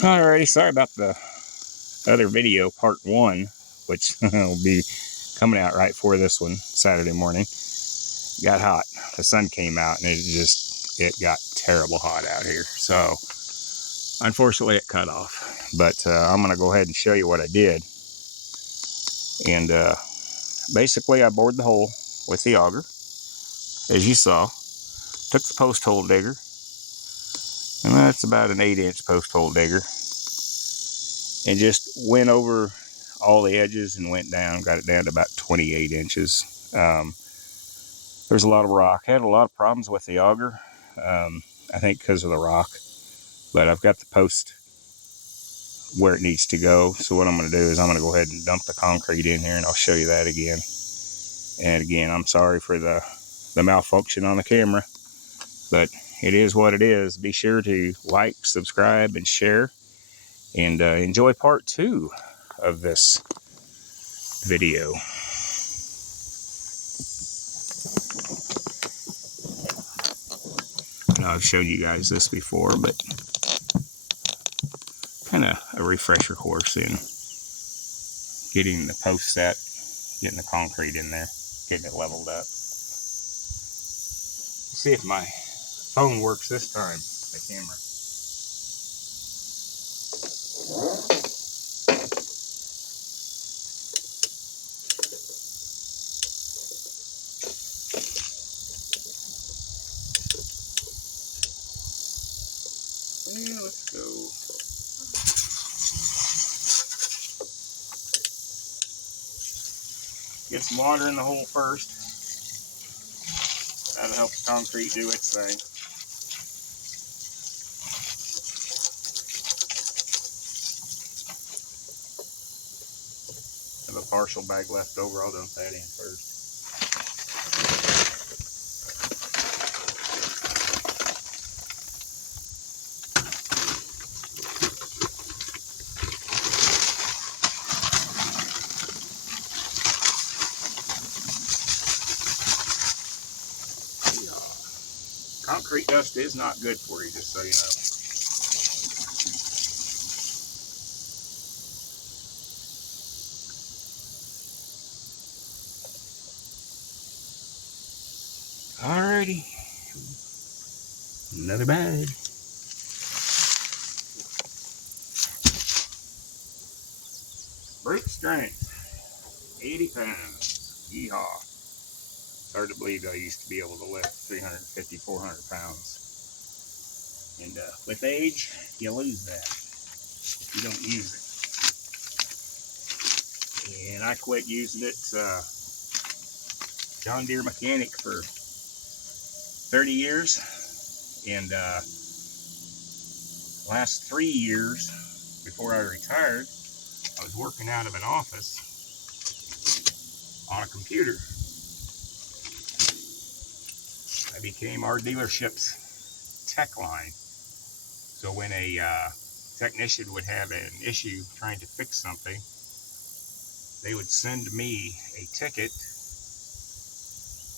Alrighty, sorry about the other video, part 1, which will be coming out right for this one, Saturday morning. Got hot. The sun came out and it got terrible hot out here. So, unfortunately, it cut off. But I'm going to go ahead and show you what I did. And basically, I bored the hole with the auger, as you saw. Took the post hole digger, and that's about an 8-inch post hole digger, and just went over all the edges and went down, got it down to about 28 inches. There's a lot of rock. I had a lot of problems with the auger, I think because of the rock, but I've got the post where it needs to go. So what I'm going to do is I'm going to go ahead and dump the concrete in here, and I'll show you that again. And again, I'm sorry for the malfunction on the camera, but it is what it is. Be sure to like, subscribe, and share, and enjoy part 2 of this video. I know I've showed you guys this before, but kind of a refresher course in getting the post set, getting the concrete in there, getting it leveled up. See if my phone works this time, the camera. Yeah, let's go. Get some water in the hole first. That'll help the concrete do its thing. I have a partial bag left over. I'll dump that in first. Concrete dust is not good for you, just so you know. Alrighty. Another bag. Brute strength, 80 pounds. Yeehaw. It's hard to believe I used to be able to lift 350, 400 pounds. And with age, you lose that. You don't use it. And I quit using it. John Deere mechanic for 30 years. And last 3 years before I retired, I was working out of an office on a computer. I became our dealership's tech line. So when a technician would have an issue trying to fix something, they would send me a ticket,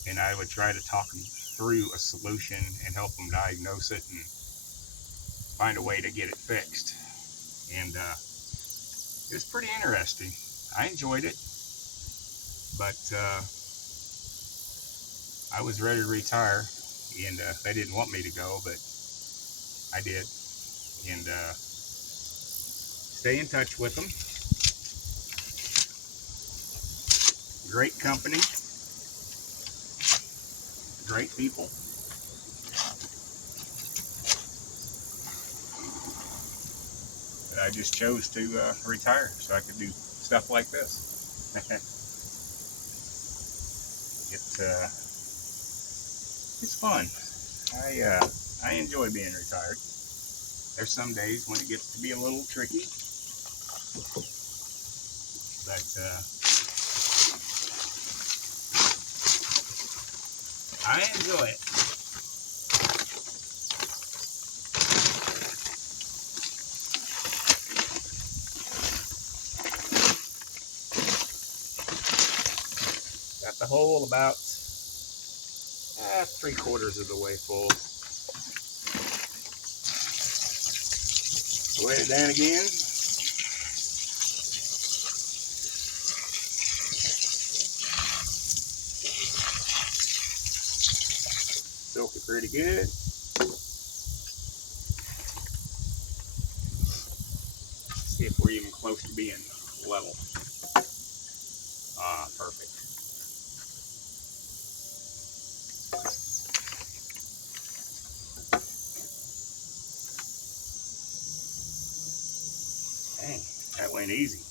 and I would try to talk them through a solution and help them diagnose it and find a way to get it fixed. And it was pretty interesting. I enjoyed it, but I was ready to retire, and they didn't want me to go, but I did. And stay in touch with them. Great company, great people. But I just chose to retire so I could do stuff like this. It's fun. I enjoy being retired. There's some days when it gets to be a little tricky, but I enjoy it. Got the hole about 3/4 of the way full. Wet it down again. Soak it pretty good. See if we're even close to being level. Ah, perfect. Dang, that went easy.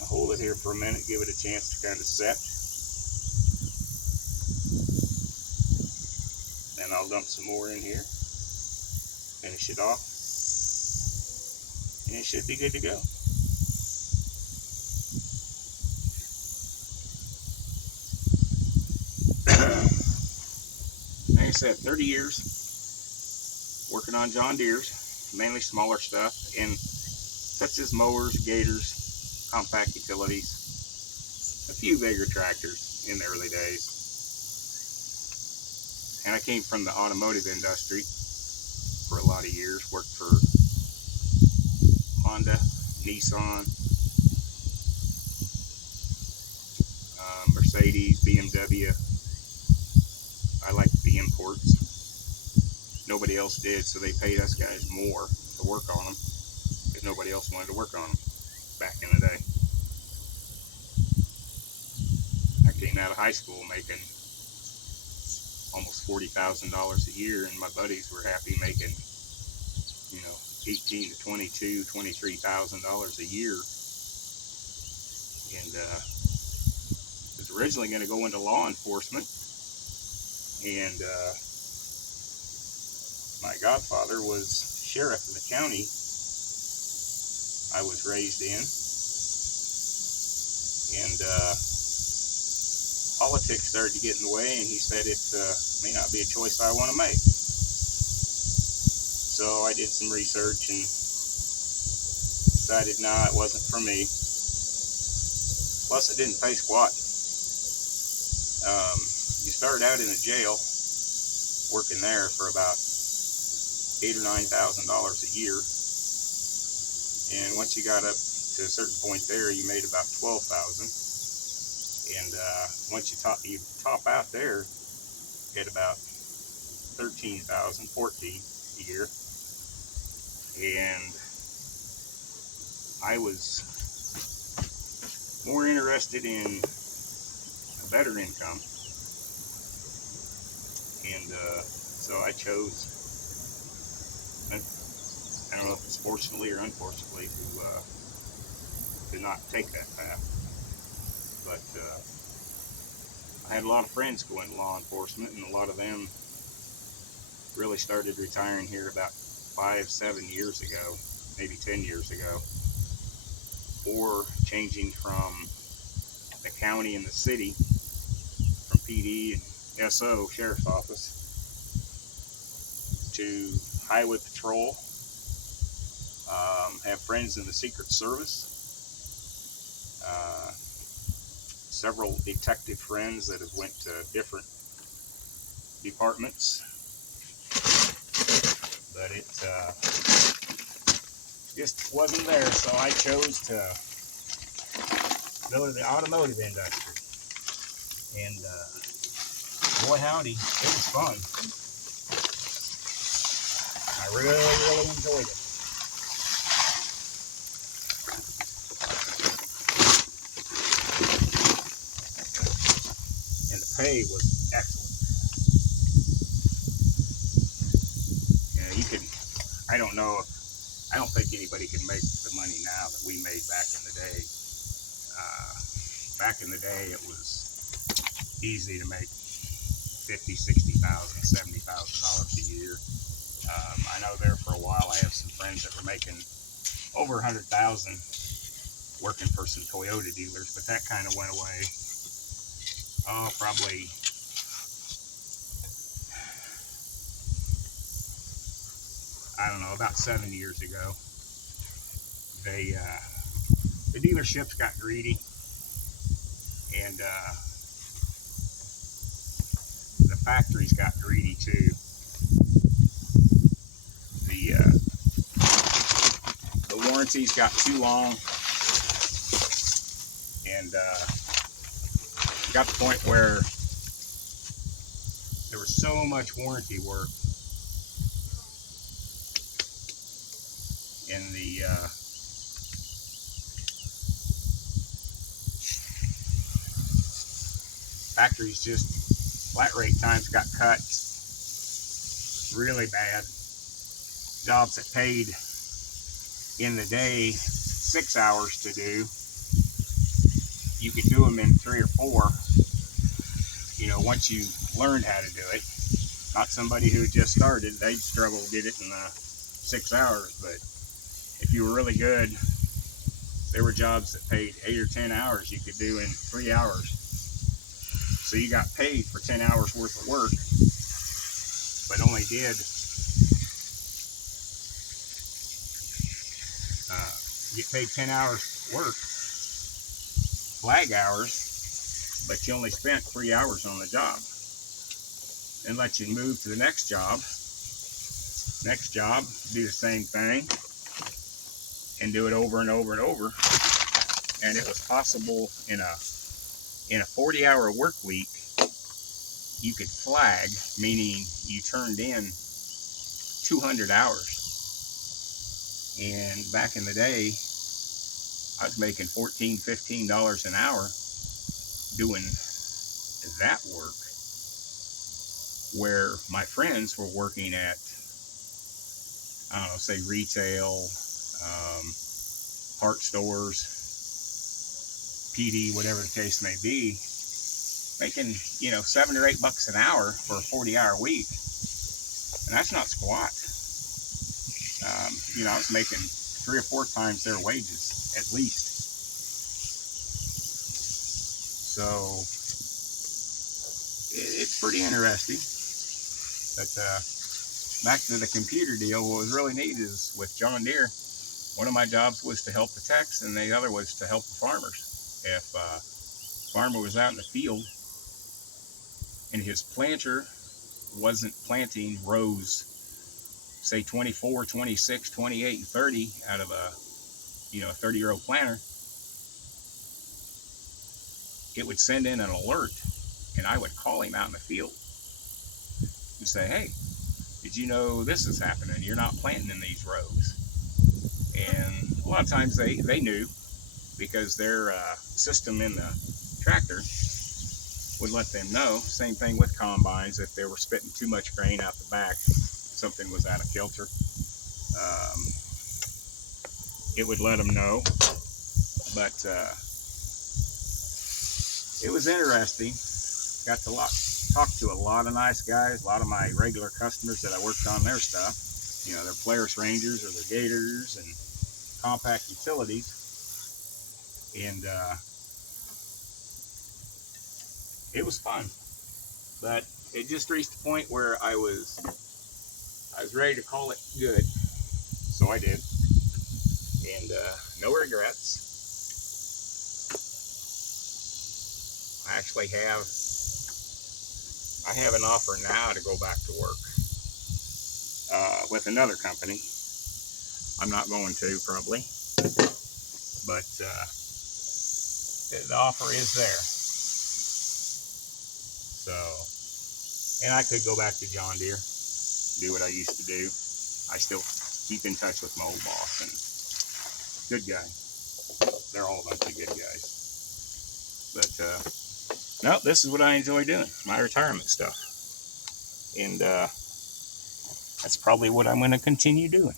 I'll hold it here for a minute, give it a chance to kind of set. Then I'll dump some more in here, finish it off, and it should be good to go. Like I said, 30 years working on John Deere's, mainly smaller stuff, and such as mowers, gators, compact utilities, a few bigger tractors in the early days. And I came from the automotive industry for a lot of years, worked for Honda, Nissan, Mercedes, BMW. I liked the imports. Nobody else did, so they paid us guys more to work on them because nobody else wanted to work on them back in the day. I came out of high school making almost $40,000 a year, and my buddies were happy making, you know, $18,000 to $22,000, $23,000 a year. And was originally going to go into law enforcement, and my godfather was sheriff of the county I was raised in, and politics started to get in the way, and he said it may not be a choice I want to make. So I did some research and decided, nah, it wasn't for me. Plus, it didn't pay squat. You started out in a jail working there for about $8,000 or $9,000 a year, and once you got up to a certain point there, you made about $12,000. And once you top out there at about $13,000, $14,000 a year. And I was more interested in a better income, and so I chose, I don't know if it's fortunately or unfortunately, to not take that path. But I had a lot of friends go into law enforcement, and a lot of them really started retiring here about 5-7 years ago, maybe 10 years ago, or changing from the county and the city, from PD and SO, Sheriff's Office, to Highway Patrol. Have friends in the Secret Service, several detective friends that have went to different departments, but it just wasn't there, so I chose to go to the automotive industry, and boy howdy, it was fun. I really enjoyed it. And the pay was excellent. You can, I don't know, I don't think anybody can make the money now that we made back in the day. Back in the day, it was easy to make $50,000, $60,000, $70,000 a year. I know there for a while I have some friends that were making over $100,000 working for some Toyota dealers, but that kind of went away. Oh, probably I don't know, about 7 years ago. The dealerships got greedy, and the factories got greedy too. warranties got too long, and got to the point where there was so much warranty work in the factories. Just flat rate times got cut really bad. Jobs that paid in the day 6 hours to do, you could do them in 3 or 4, you know, once you learned how to do it. Not somebody who just started, they'd struggle to get it in 6 hours, but if you were really good, there were jobs that paid 8 or 10 hours you could do in 3 hours. So you got paid for 10 hours worth of work, but only did get paid 10 hours work, flag hours, but you only spent 3 hours on the job. Then let you move to the next job, do the same thing, and do it over and over and over. And it was possible in a 40-hour work week, you could flag, meaning you turned in 200 hours. And back in the day, I was making $14, $15 an hour doing that work, where my friends were working at, I don't know, say retail, part stores, PD, whatever the case may be, making, you know, $7 or $8 an hour for a 40-hour week. And that's not squat. You know, I was making 3 or 4 times their wages, at least. So it's pretty interesting. But back to the computer deal, what was really neat is with John Deere, one of my jobs was to help the techs, and the other was to help the farmers. If a farmer was out in the field and his planter wasn't planting rows, say 24, 26, 28, and 30 out of a, you know, a 30-row planter, it would send in an alert, and I would call him out in the field and say, hey, did you know this is happening? You're not planting in these rows. And a lot of times they knew, because their system in the tractor would let them know. Same thing with combines. If they were spitting too much grain out the back, something was out of kilter, it would let them know. But it was interesting. Got to talk to a lot of nice guys, a lot of my regular customers that I worked on their stuff, you know, their Polaris Rangers or their Gators and compact utilities. And it was fun, but it just reached the point where I was ready to call it good, so I did. And no regrets. I actually have an offer now to go back to work with another company. I'm not going to, probably, but the offer is there. So, and I could go back to John Deere, do what I used to do. I still keep in touch with my old boss, and good guy. They're all a bunch of good guys. But no, this is what I enjoy doing, my retirement stuff. And that's probably what I'm going to continue doing.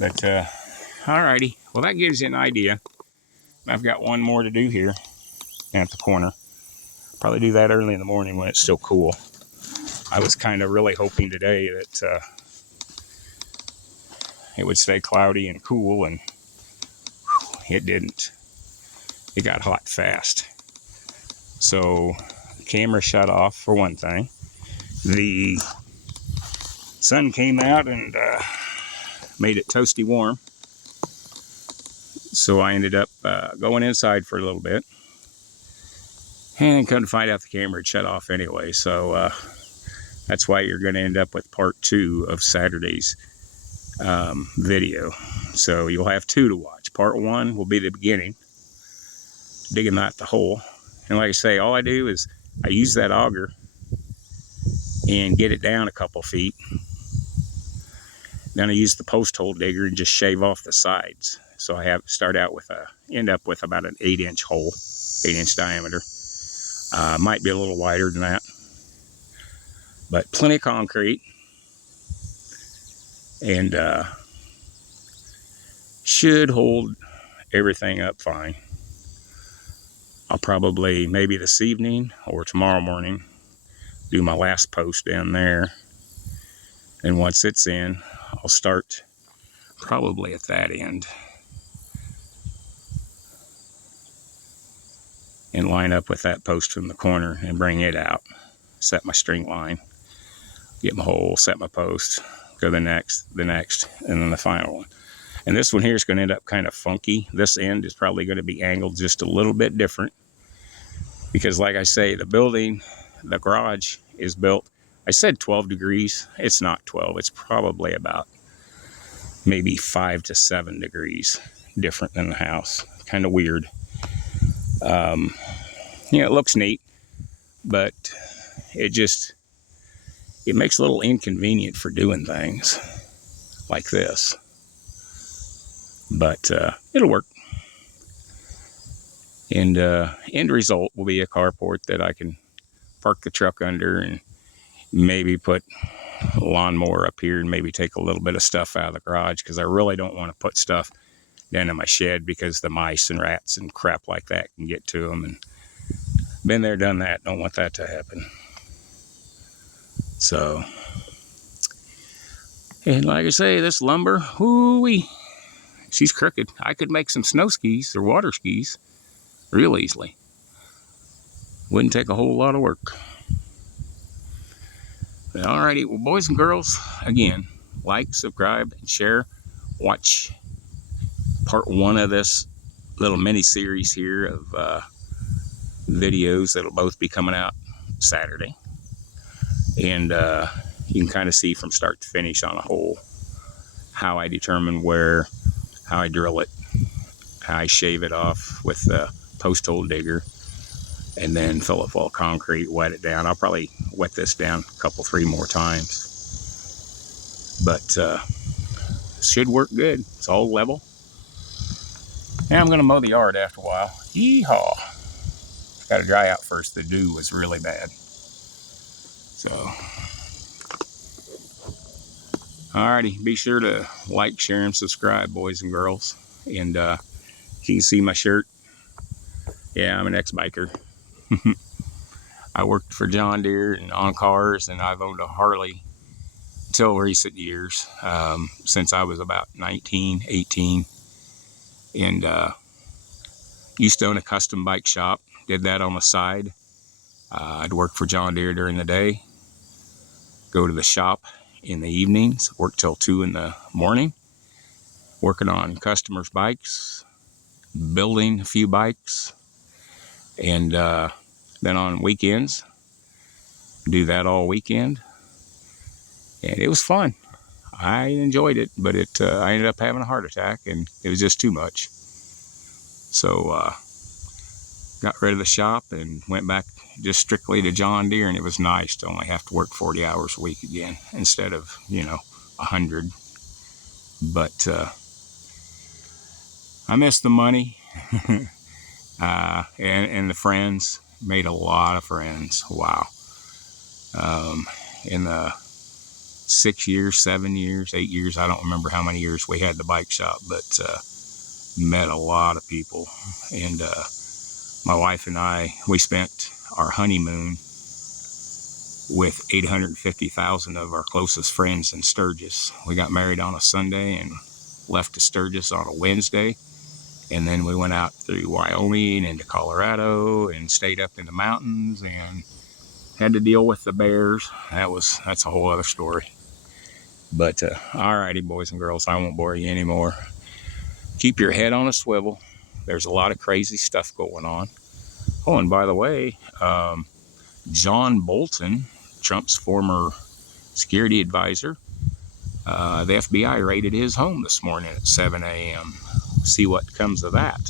But alrighty, well, that gives you an idea. I've got one more to do here at the corner. Probably do that early in the morning when it's still cool. I was kind of really hoping today that it would stay cloudy and cool, and it didn't. It got hot fast. So the camera shut off, for one thing. The sun came out and made it toasty warm. So I ended up going inside for a little bit. And come to find out the camera had shut off anyway. So that's why you're going to end up with part 2 of Saturday's video. So you'll have two to watch. Part one will be the beginning, digging out the hole. And like I say, all I do is I use that auger and get it down a couple feet. Then I use the post hole digger and just shave off the sides. So I start out with end up with about an 8-inch hole, 8-inch diameter. Might be a little wider than that, but plenty of concrete, and should hold everything up fine. I'll probably, maybe this evening or tomorrow morning, do my last post down there. And once it's in, I'll start probably at that end and line up with that post from the corner and bring it out. Set my string line, get my hole, set my post, go the next, and then the final one. And this one here is going to end up kind of funky. This end is probably going to be angled just a little bit different. Because like I say, the building, the garage is built, I said 12 degrees. It's not 12. It's probably about maybe 5 to 7 degrees different than the house. Kind of weird. It looks neat, but it makes a little inconvenient for doing things like this. But it'll work. And end result will be a carport that I can park the truck under and maybe put a lawnmower up here and maybe take a little bit of stuff out of the garage, because I really don't want to put stuff down in my shed because the mice and rats and crap like that can get to them. And been there, done that. Don't want that to happen. So, and like I say, this lumber, whoo-wee, she's crooked. I could make some snow skis or water skis real easily. Wouldn't take a whole lot of work. But alrighty, well, boys and girls, again, like, subscribe, and share. Watch part one of this little mini series here of videos that'll both be coming out Saturday. And you can kind of see from start to finish on a hole how I determine how I drill it, how I shave it off with the post hole digger, and then fill it full of concrete, wet it down. I'll probably wet this down a couple, 3 more times. But should work good. It's all level. Now I'm going to mow the yard after a while. Yeehaw. Got to dry out first. The dew was really bad. So, alrighty. Be sure to like, share, and subscribe, boys and girls. And you can see my shirt. Yeah, I'm an ex-biker. I worked for John Deere and on cars, and I've owned a Harley until recent years, since I was about 19, 18. And used to own a custom bike shop. Did that on the side. I'd work for John Deere during the day, go to the shop in the evenings, work till 2 in the morning, working on customers' bikes, building a few bikes, and then on weekends, do that all weekend. And it was fun. I enjoyed it, but I ended up having a heart attack, and it was just too much. So got rid of the shop and went back just strictly to John Deere, and it was nice to only have to work 40 hours a week again instead of 100. But I miss the money. And the friends. Made a lot of friends. Wow. In the 6 years, 7 years, 8 years, I don't remember how many years we had the bike shop, but met a lot of people. And my wife and I, we spent our honeymoon with 850,000 of our closest friends in Sturgis. We got married on a Sunday and left to Sturgis on a Wednesday. And then we went out through Wyoming into Colorado and stayed up in the mountains and had to deal with the bears. That's a whole other story. But alrighty, boys and girls, I won't bore you anymore. Keep your head on a swivel. There's a lot of crazy stuff going on. Oh, and by the way, John Bolton, Trump's former security advisor, The FBI raided his home this morning at 7 a.m. See what comes of that.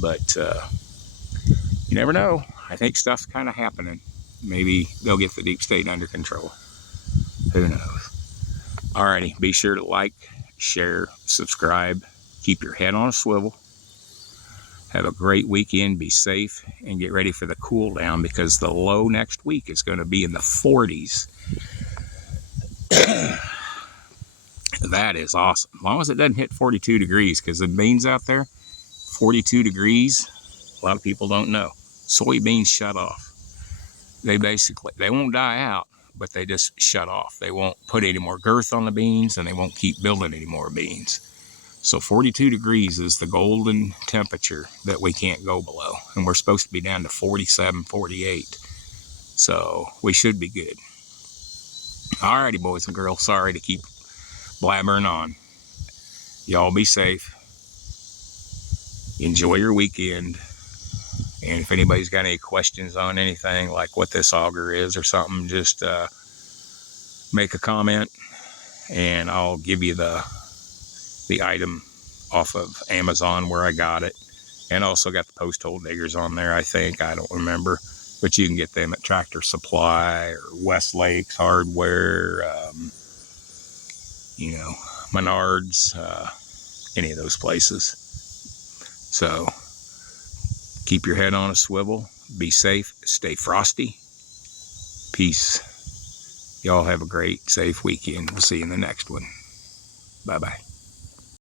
But you never know. I think stuff's kind of happening. Maybe they'll get the deep state under control. Who knows? Alrighty, be sure to like, share, subscribe. Keep your head on a swivel. Have a great weekend. Be safe and get ready for the cool down, because the low next week is going to be in the 40s. That is awesome. As long as it doesn't hit 42 degrees, because the beans out there, 42 degrees, a lot of people don't know. Soybeans shut off. They won't die out, but they just shut off. They won't put any more girth on the beans, and they won't keep building any more beans. So 42 degrees is the golden temperature that we can't go below. And we're supposed to be down to 47, 48. So we should be good. Alrighty, boys and girls. Sorry to keep blabbering on. Y'all be safe. Enjoy your weekend. And if anybody's got any questions on anything, like what this auger is or something, just make a comment, and I'll give you the item off of Amazon where I got it. And also got the post hole diggers on there, I think. I don't remember. But you can get them at Tractor Supply or Westlake's Hardware, Menards, any of those places. So keep your head on a swivel. Be safe. Stay frosty. Peace. Y'all have a great, safe weekend. We'll see you in the next one. Bye-bye.